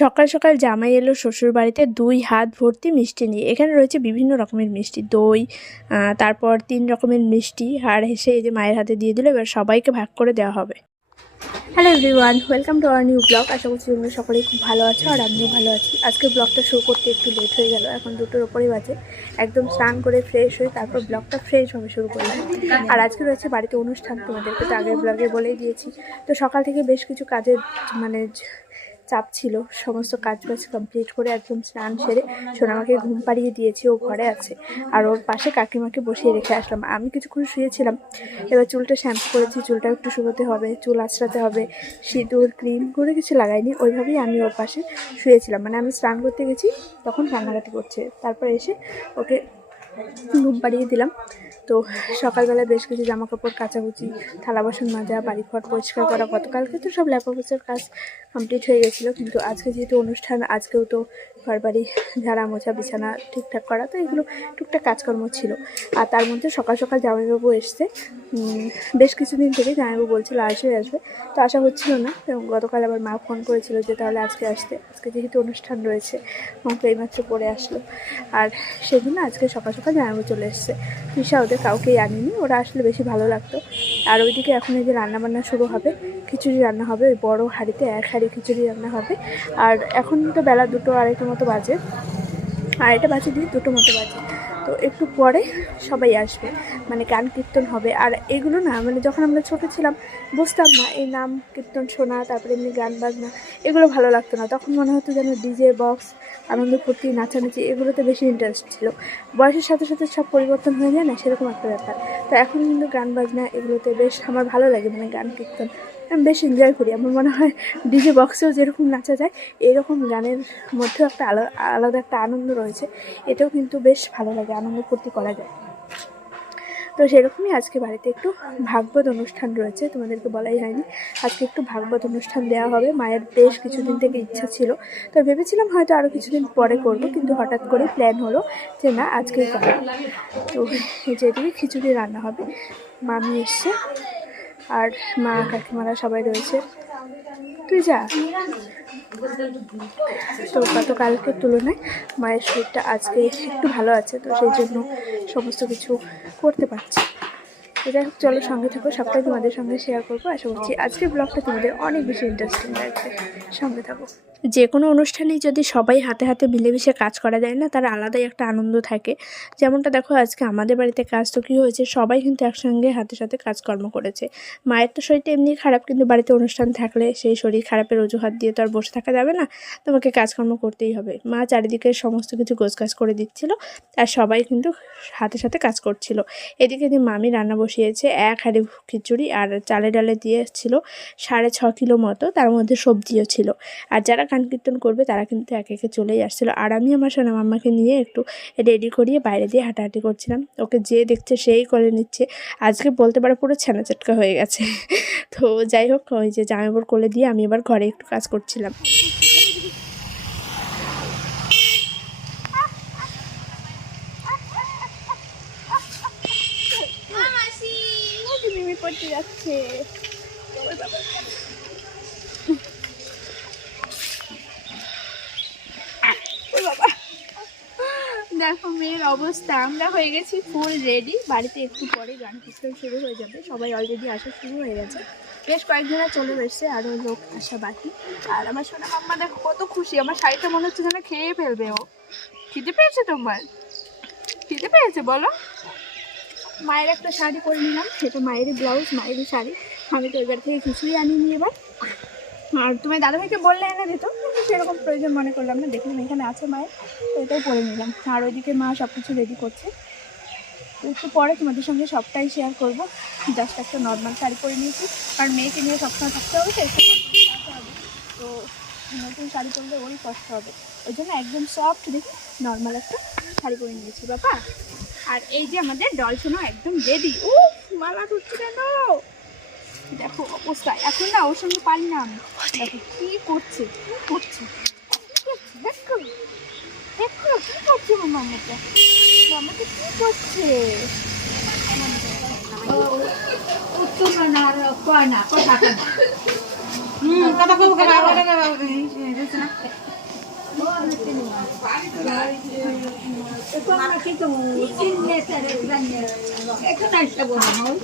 সকাল সকাল জামাই এলো শ্বশুর বাড়িতে, দুই হাত ভর্তি মিষ্টি নিয়ে। এখানে রয়েছে বিভিন্ন রকমের মিষ্টি, দই তারপর তিন রকমের মিষ্টি। আর এসে এই যে মায়ের হাতে দিয়ে দিল, এবার সবাইকে ভাগ করে দেওয়া হবে। Hello everyone welcome to our new blog আশা করছি তোমরা সকলেই খুব ভালো আছো আর আমিও ভালো আছি। আজকে ব্লগটা শুরু করতে একটু লেট হয়ে গেল, এখন দুটোর ওপরেই বাজে। একদম স্নান করে ফ্রেশ হয়ে তারপর ব্লগটা ফ্রেশভাবে শুরু করলাম। আর আজকে রয়েছে বাড়িতে অনুষ্ঠান তোমাদেরকে তো আগের ব্লগে বলেই দিয়েছি। তো সকাল থেকে বেশ কিছু কাজের মানে চাপ ছিল, সমস্ত কাজ বাজ কমপ্লিট করে একদম স্নান সেরে সোনামাকে ঘুম পাড়িয়ে দিয়েছি, ও ঘরে আছে। আর ওর পাশে কাকিমাকে বসিয়ে রেখে আসলাম। আমি কিছুক্ষণ শুয়েছিলাম। এবার চুলটা শ্যাম্পু করেছি চুলটা একটু শুকোতে হবে, চুল আঁচড়াতে হবে। সিঁদুর, ক্রিম করে কিছু লাগাইনি, ওইভাবেই আমি ওর পাশে শুয়েছিলাম। মানে আমি স্নান করতে গেছি, তখন কান্নাকাটি করছে। তারপর এসে ওকে ঘুম পাড়িয়ে দিলাম। তো সকালবেলায় বেশ কিছু জামা কাপড় কাচাকুচি, থালা বাসন মাজা বাড়ি ঘর পরিষ্কার করা গতকালকে তো সব ল্যাপাপোচার কাজ কমপ্লিট হয়ে গেছিল। কিন্তু আজকে যেহেতু অনুষ্ঠান, আজকেও তো ঘর বাড়ি ঝাড়া মোছা, বিছানা ঠিকঠাক করা, তো এগুলো টুকটাক কাজকর্ম ছিল। আর তার মধ্যে সকাল সকাল জামাইবাবু এসছে। বেশ কিছুদিন থেকে জামাইবাবু বলছিল আসবে আসবে। তো আশা হচ্ছিল না, এবং গতকাল আবার মা ফোন করেছিল যে তাহলে আজকে আসতে। আজকে যেহেতু অনুষ্ঠান রয়েছে মা তো এইমাত্র পরে আসলো। আর সেদিন আজকে সকাল সকাল জামাইবাবু চলে এসছে। তৃষা ওদের কাউকেই আনিনি, ওরা আসলে বেশি ভালো লাগতো। আর ওইদিকে এখন এই যে রান্নাবান্না শুরু হবে, খিচুড়ি রান্না হবে, ওই বড় হাঁড়িতে এক হাঁড়ি খিচুড়ি রান্না হবে। আর এখন তো বেলা দুটো আড়াইটার মতো বাজে। আড়াইটা বাজে দিয়ে দুটো মতো বাজে। তো একটু পরে সবাই আসবে মানে গান কীর্তন হবে। আর এগুলো না মানে যখন আমরা ছোটো ছিলাম, বুঝতাম না, এই নাম কীর্তন শোনা, তারপরে এমনি গান বাজনা, এগুলো ভালো লাগতো না। তখন মনে হতো যেন ডিজে, বক্স, আনন্দ ফুর্তি, নাচানাচি, এগুলোতে বেশি ইন্টারেস্ট ছিল। বয়সের সাথে সাথে সব পরিবর্তন হয়ে যায় না, সেরকম একটা ব্যাপার। তো এখন কিন্তু গান বাজনা, এগুলোতে বেশ আমার ভালো লাগে মানে গান কীর্তন। আমি বেশ এনজয় করি। আমার মনে হয় ডিজে বক্সেও যেরকম নাচা যায়, এরকম গানের মধ্যেও একটা আলাদা আলাদা একটা আনন্দ রয়েছে। এটাও কিন্তু বেশ ভালো লাগে, আনন্দ ফুর্তি করা যায়। তো সেরকমই আজকে বাড়িতে একটু ভাগবত অনুষ্ঠান রয়েছে, তোমাদেরকে বলাই হয়নি। আজকে একটু ভাগবত অনুষ্ঠান দেওয়া হবে। মায়ের বেশ কিছুদিন থেকে ইচ্ছা ছিল। তো ভেবেছিলাম হয়তো আরও কিছুদিন পরে করব, কিন্তু হঠাৎ করে প্ল্যান হলো যে না, আজকেই করা তো এই যে এদিকে খিচুড়ি রান্না হবে। মামি এসছে। আর মা, কাকিমারা সবাই রয়েছে। তুই যা। তো গতকালকের তুলনায় মায়ের শরীরটা আজকে একটু ভালো আছে, তো সেই জন্য সমস্ত কিছু করতে পারছি। তো যাই হোক, চলো সঙ্গে থাকো, সবটাই তোমাদের সঙ্গে শেয়ার করব, আশা করছি আজকের ব্লগটা তোমাদের অনেক বেশি ইন্টারেস্টিং লাগবে। সঙ্গে থাকো। যে কোনো অনুষ্ঠানেই যদি সবাই হাতে হাতে মিলেমিশে কাজ করা যায় না, তার আলাদাই একটা আনন্দ থাকে। যেমনটা দেখো, আজকে আমাদের বাড়িতে কাজ তো কী হয়েছে, সবাই কিন্তু একসঙ্গে হাতে সাথে কাজকর্ম করেছে। মায়ের তো শরীরটা এমনি খারাপ, কিন্তু বাড়িতে অনুষ্ঠান থাকলে সেই শরীর খারাপের অজুহাত দিয়ে তো আর বসে থাকা যাবে না, তোমাকে কাজকর্ম করতেই হবে। মা চারিদিকে সমস্ত কিছু গোছগাছ করে দিচ্ছিল, আর সবাই কিন্তু হাতে সাথে কাজ করছিল। এদিকে যে মামি রান্না বসিয়েছে এক হাঁড়ি খিচুড়ি আর চালে ডালে দিয়েছিল সাড়ে ছ কিলো মতো, তার মধ্যে সবজিও ছিল। আর যারা গান কীর্তন করবে, তারা কিন্তু একে একে চলেই আসছিল। আর আমি আমার সোনা মাম্মাকে নিয়ে একটু রেডি করিয়ে বাইরে দিয়ে হাঁটাহাঁটি করছিলাম। ওকে যে দেখছে, সেই করে নিচ্ছে। আজকে বলতে পারে পুরো ছানা চটকা হয়ে গেছে। তো যাই হোক, ওই যে জামাইবাবুর কোলে দিয়ে আমি এবার ঘরে একটু কাজ করছিলাম মিমি দেখো মেয়ের অবস্থা, আমরা হয়ে গেছি ফুল রেডি বাড়িতে একটু পরে গান কীর্তন শুরু হয়ে যাবে। সবাই অলরেডি আসা শুরু হয়ে গেছে। বেশ কয়েকজনা চলে এসছে আরও লোক আসা বাকি। আর আমার সোনা মাম্মা দেখো কত খুশি, আমার শাড়িটা মনে হচ্ছে যেন খেয়ে ফেলবে ও। খিদে পেয়েছে তোমার? খিদে পেয়েছে বলো? মায়ের একটা শাড়ি পরে নিলাম, সেটা মায়েরই ব্লাউজ মায়েরই শাড়ি। আমি তো এবার থেকে কিছুই আনিনি এবার। আর তুমি দাদাভাইকে বললে এনে দিত সেরকম প্রয়োজন মনে করলাম না, দেখলাম এখানে আছে মায়ের, তো এটাই পরে নিলাম। আর ওইদিকে মা সব কিছু রেডি করছে একটু পরে তোমাদের সঙ্গে সবটাই শেয়ার করব। জাস্ট একটা নর্মাল শাড়ি পরে নিয়েছি। কারণ মেয়েকে নিয়ে সবসময় থাকতে হবে, তো নতুন শাড়ি পরলে ওরই কষ্ট হবে। ওই জন্য একদম সফট দেখে নর্মাল একটা শাড়ি পরে নিয়েছি বাবা আর এই যে আমাদের ডল শোনো একদম রেডি ও মালা ধরছে কেন দেখো অবস্থা এখন না ওর সঙ্গে পারি না আমি দেখো কি করছে কি করছে কি করছে? দেখো দেখো কি করছে আমার মামাটা মামাটা কি করছে উত্তর না আর কয় না কথা কথা কব কেন আবার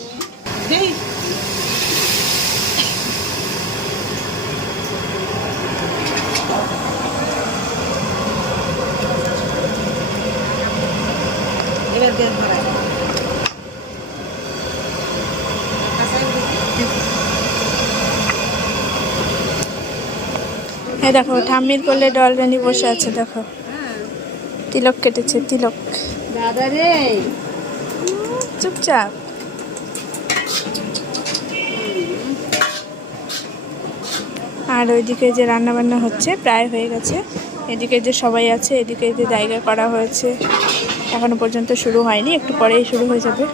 এই দেখো ঠাম্মির কোলে ডলরানি বসে আছে দেখো। তিলক কেটেছে তিলক। দাদা রে। চুপচাপ। আর ওইদিকে যে রান্না বান্না হচ্ছে প্রায় হয়ে গেছে। এদিকে যে সবাই আছে এদিকে যে জায়গা করা হয়েছে এখনও পর্যন্ত শুরু হয়নি একটু পরেই শুরু হয়ে যাবে।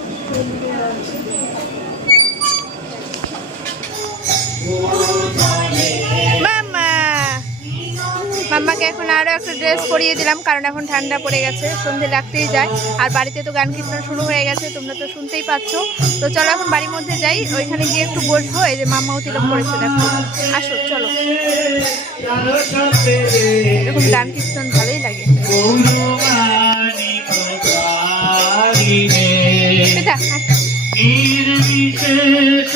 মাম্মাকে এখন আরও একটা ড্রেস পরিয়ে দিলাম কারণ এখন ঠান্ডা পড়ে গেছে সন্ধে লাগতেই যায়। আর বাড়িতে তো গান কীর্তন শুরু হয়ে গেছে তোমরা তো শুনতেই পাচ্ছ। তো চলো এখন বাড়ির মধ্যে যাই ওইখানে গিয়ে একটু বসবো এই যে মাম্মাও তিলক করেছে দেখো। আসো চলো। এরকম গান কীর্তন ভালোই লাগে। এটা নির্বিশেষ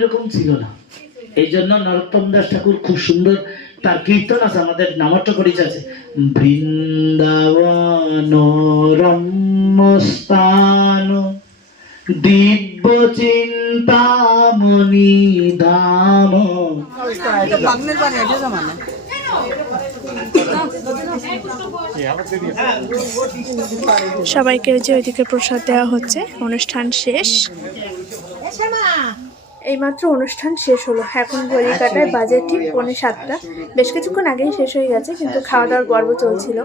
এরকম ছিল না। এই জন্য নরোত্তম দাস ঠাকুর খুব সুন্দর তার কীর্তন আছে আমাদের নামট্য করিচ আছে বৃন্দাবন রম্যস্থান দিব্য চিন্তামণি ধাম। জমানো সবাইকে যে ওইদিকে প্রসাদ দেওয়া হচ্ছে অনুষ্ঠান শেষ। এইমাত্র অনুষ্ঠান শেষ হলো। এখন ঘড়ি কাটায় বাজে ঠিক পৌনে সাতটা। বেশ কিছুক্ষণ আগেই শেষ হয়ে গেছে কিন্তু খাওয়া দাওয়ার পর্ব চলছিল।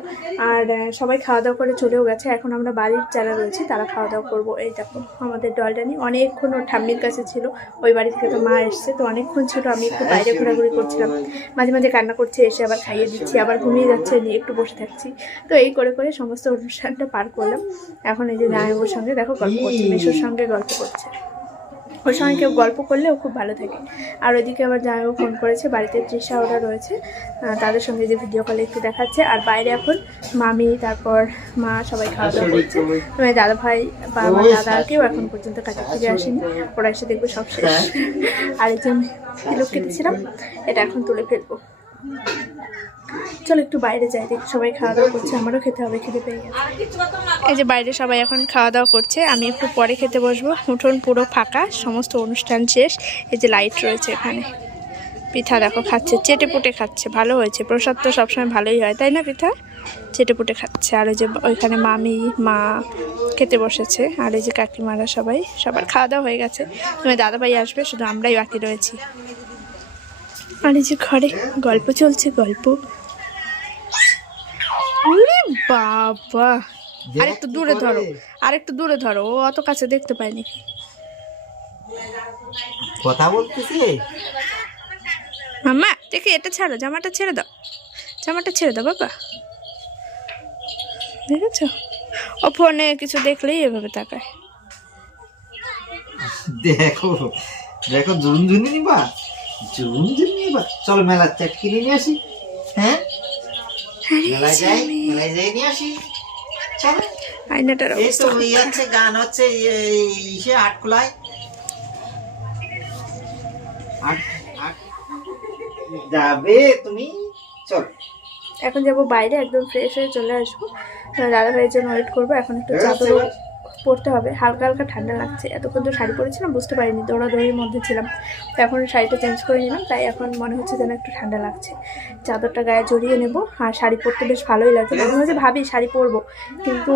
আর সবাই খাওয়া দাওয়া করে চলেও গেছে। এখন আমরা বাড়ির যারা রয়েছে তারা খাওয়া দাওয়া করব। এই দেখো আমাদের ডলটানি অনেকক্ষণ ওর ঠাম্মির কাছে ছিল। ওই বাড়ি থেকে তো মা এসছে তো অনেকক্ষণ ছিল। আমি একটু বাইরে ঘোরাঘুরি করছিলাম। মাঝে মাঝে কান্না করছে এসে আবার খাইয়ে দিচ্ছি আবার ঘুমিয়ে যাচ্ছে নিয়ে একটু বসে থাকছি। তো এই করে করে সমস্ত অনুষ্ঠানটা পার করলাম। এখন এই যে জামাইবাবুর সঙ্গে দেখো গল্প করছে মেশোর সঙ্গে গল্প করছে। ওর সঙ্গে কেউ গল্প করলেও খুব ভালো থাকে। আর ওইদিকে আবার জামাইবাবু ফোন করেছে বাড়িতে তৃষা ওরা রয়েছে তাদের সঙ্গে যে ভিডিও কলে একটু দেখাচ্ছে। আর বাইরে এখন মামি তারপর মা সবাই খাওয়া দাওয়া করছে। মানে দাদা ভাই বা আমার দাদা কেউ এখন পর্যন্ত কাছে ফিরে আসেনি। ওরা এসে দেখব সব শেষ। আর এই যে আমি তিলক কেটেছিলাম এটা এখন তুলে ফেলব। চলো একটু বাইরে যাই, দেখি সবাই খাওয়া দাওয়া করছে, আমারও খেতে হবে খেতে পেয়ে গেছে। এই যে বাইরে সবাই এখন খাওয়া দাওয়া করছে, আমি একটু পরে খেতে বসবো। উঠোন পুরো ফাঁকা, সমস্ত অনুষ্ঠান শেষ, এই যে লাইট রয়েছে এখানে। পিঠা দেখো খাচ্ছে, চেটে পুটে খাচ্ছে, ভালো হয়েছে, প্রসাদ তো সবসময় ভালোই হয়, তাই না পিঠা? চেটে পুটে খাচ্ছে, আর ওই যে ওইখানে মামি, মা খেতে বসেছে, আর এই যে কাকিমারা সবাই, সবার খাওয়া দাওয়া হয়ে গেছে। তুমি দাদাভাই আসবে, শুধু আমরাই বাকি রয়েছি। আর এই যে ঘরে গল্প চলছে, গল্প। বাবা। আরেকটু দূরে ধরো আরেকটু দূরে ধরো ও অত কাছে দেখতে পায়নি। কথা বলতেছি? মাম্মা দেখি এটা ছাড়ো জামাটা ছেড়ে দাও। জামাটা ছেড়ে দাও বাবা। দেখেছ? ও ফোনে কিছু দেখলেই এভাবে তাকায়। দেখো দেখো ঝুনঝুনি নিবা? ঝুনঝুনি নিবা? চল মেলার চাট কিনে নিয়ে আসি হ্যাঁ? মেলায় যাই মেলায় যাই নিয়ে আসি। চলো। আয়নাটার অবস্থা হচ্ছে গান হচ্ছে এই- ইসে আটকুলায়। আট আট। যাবে তুমি? চল। এখন যাব বাইরে একদম ফ্রেশ হয়ে চলে আসব। দাদা ভাইয়ের জন্য ওয়েট করব এখন একটু চাদরও পরতে হবে। হালকা হালকা ঠান্ডা লাগছে। এতক্ষণ তো শাড়ি পরেছিলাম, বুঝতে পারিনি। দৌড়াদৌড়ির মধ্যে ছিলাম। তো এখন শাড়িটা চেঞ্জ করে নিলাম। তাই এখন মনে হচ্ছে যেন একটু ঠান্ডা লাগছে। চাদরটা গায়ে জড়িয়ে নেব। আর শাড়ি পরতে বেশ ভালোই লাগছে। মনে হচ্ছে ভাবি শাড়ি পরবো। কিন্তু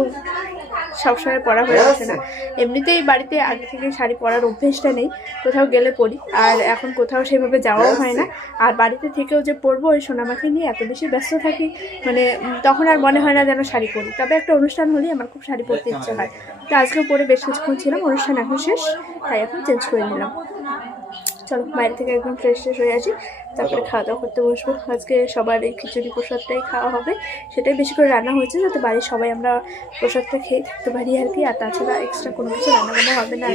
সবসময় পরা হয়ে ওঠে না। এমনিতেই বাড়িতে আগে থেকে শাড়ি পরার অভ্যেসটা নেই, কোথাও গেলে পরি। আর এখন কোথাও সেভাবে যাওয়াও হয় না। আর বাড়িতে থেকেও যে পরবো ওই সোনামাকে নিয়ে এত বেশি ব্যস্ত থাকি মানে তখন আর মনে হয় না যেন শাড়ি পরি। তবে একটা অনুষ্ঠান হলেই আমার খুব শাড়ি পরতে ইচ্ছে হয়। তো আজকেও পরে বেশ কিছুক্ষণ ছিলাম, অনুষ্ঠান এখন শেষ, তাই এখন চেঞ্জ করে নিলাম। চলো বাইরে থেকে একদম ফ্রেশ ফ্রেশ হয়ে আসি তারপরে খাওয়া দাওয়া করতে বসবো। আজকে সবার এই খিচুড়ি প্রসাদটাই খাওয়া হবে সেটাই বেশি করে রান্না হয়েছে যাতে বাড়ির সবাই আমরা প্রসাদটা খেয়ে থাকতে পারি আর কি আর তাছাড়া এক্সট্রা কোনো কিছু রান্না বান্না হবে না?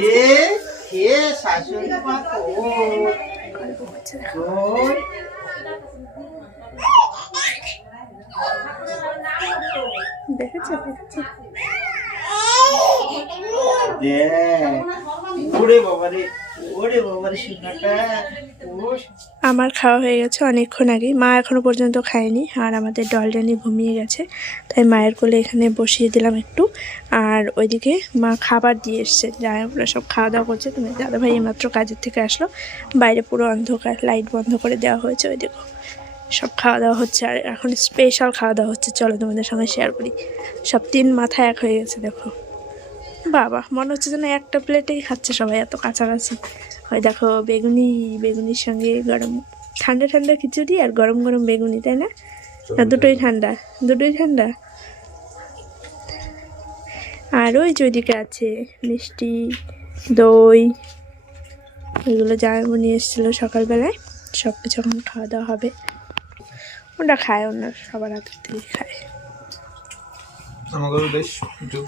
দেখেছ দেখেছ? বাবারে। আমার খাওয়া হয়ে গেছে অনেকক্ষণ আগে মা এখনও পর্যন্ত খায়নি, আর আমাদের ডলডানি ঘুমিয়ে গেছে। তাই মায়ের কোলে এখানে বসিয়ে দিলাম একটু। আর ওইদিকে মা খাবার দিয়ে এসছে। যা ওরা সব খাওয়া দাওয়া করছে। তুমি দাদাভাই এইমাত্র কাজের থেকে আসলো। বাইরে পুরো অন্ধকার, লাইট বন্ধ করে দেওয়া হয়েছে ওই দেখো সব খাওয়া দাওয়া হচ্ছে। আর এখন স্পেশাল খাওয়া দাওয়া হচ্ছে। চলো তোমাদের সঙ্গে শেয়ার করি। সব তিন মাথা এক হয়ে গেছে, দেখো। বাবা মনে হচ্ছে যেন একটা প্লেটেই খাচ্ছে সবাই এত কাছাকাছি। হয় দেখো বেগুনি বেগুনির সঙ্গে গরম ঠান্ডা ঠান্ডা খিচুড়ি আর গরম গরম বেগুনি তাই না? না দুটোই ঠান্ডা দুটোই ঠান্ডা। আর ওই যে ওইদিকে আছে মিষ্টি দই এগুলো জামাইবু নিয়ে এসেছিল সকালবেলায় সব কিছু এখন খাওয়া দাওয়া হবে ওটা খায় অন্য সবার হাতের থেকে খায়। আমাদেরও বেশ একটু